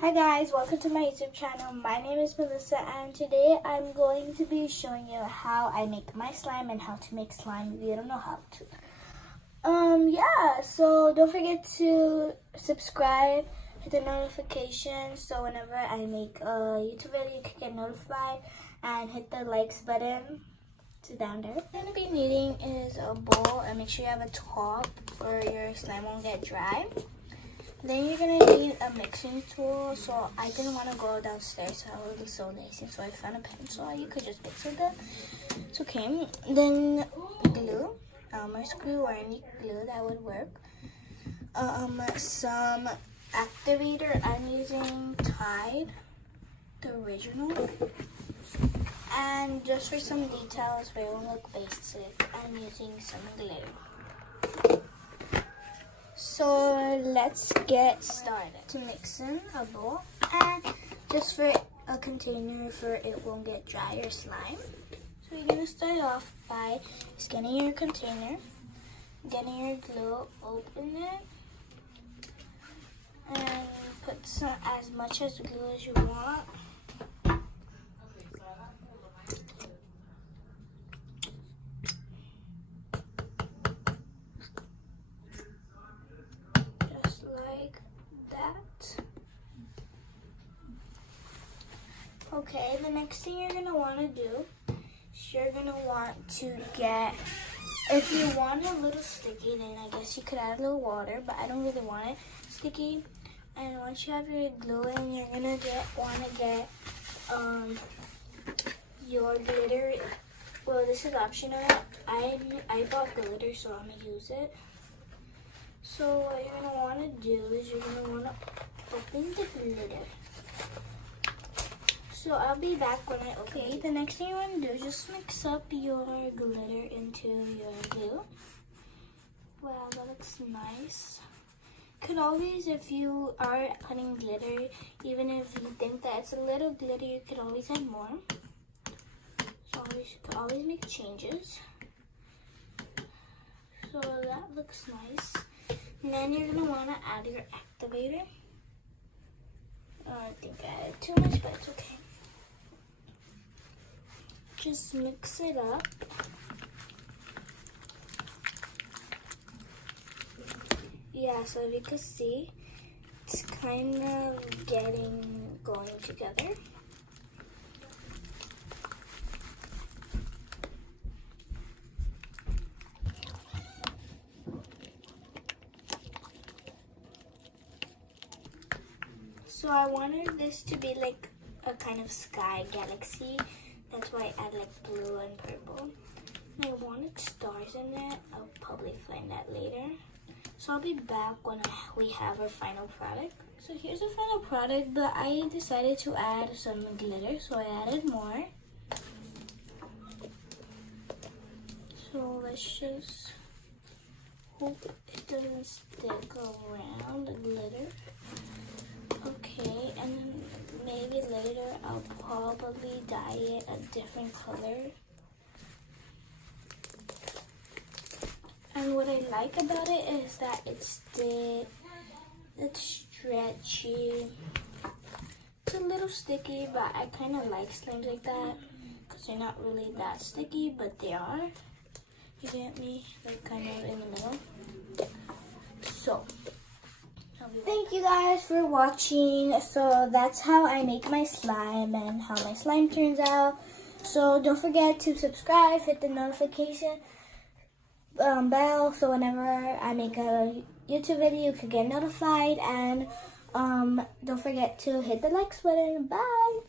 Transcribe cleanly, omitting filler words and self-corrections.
Hi guys, welcome to my YouTube channel. My name is Melissa and today I'm going to be showing you how I make my slime and how to make slime if you don't know how to. Yeah, so don't forget to subscribe, hit the notification so whenever I make a YouTube video you can get notified, and hit the likes button to down there. What I'm going to be needing is a bowl, and make sure you have a top or your slime won't get dry. Then you're going to need a mixing tool. So I didn't want to go downstairs, so I was so lazy. So I found a pencil. You could just mix with it. It's okay. Then glue, Elmer glue or any glue that would work. Some activator. I'm using Tide, the original. And just for some details where it won't look basic, I'm using some glitter. So let's get started. To mix in a bowl and just for a container for it won't get dry or slime. So you're gonna start off by scanning your container, getting your glue, open it, and put as much as glue as you want. Okay, the next thing you're going to want to do is you're going to want to get, if you want it a little sticky, then I guess you could add a little water, but I don't really want it sticky. And once you have your glue in, you're going to want to get your glitter. Well, this is optional. I bought glitter, so I'm going to use it. So what you're going to want to do is you're going to want to open the glitter. So I'll be back when I open. Okay, the next thing you want to do is just mix up your glitter into your glue. Wow, that looks nice. Could always, if you are putting glitter, even if you think that it's a little glitter, you could always add more. So you could always make changes. So that looks nice. And then you're going to want to add your activator. I think I added too much, but it's okay. Just mix it up. Yeah, so if you can see, it's kind of going together. So I wanted this to be like a kind of sky galaxy. That's why I add like blue and purple. And I wanted stars in it. I'll probably find that later. So I'll be back when we have our final product. So here's the final product, but I decided to add some glitter, so I added more. So let's just hope it doesn't stick around the glitter. Okay, and maybe later I'll probably dye it a different color. And what I like about it is that it's stretchy. It's a little sticky, but I kind of like slimes like that because they're not really that sticky, but they are. You get me? Like kind of in the middle. So thank you guys for watching. So that's how I make my slime and how my slime turns out. So don't forget to subscribe, hit the notification bell so whenever I make a YouTube video you can get notified, and don't forget to hit the likes button. Bye.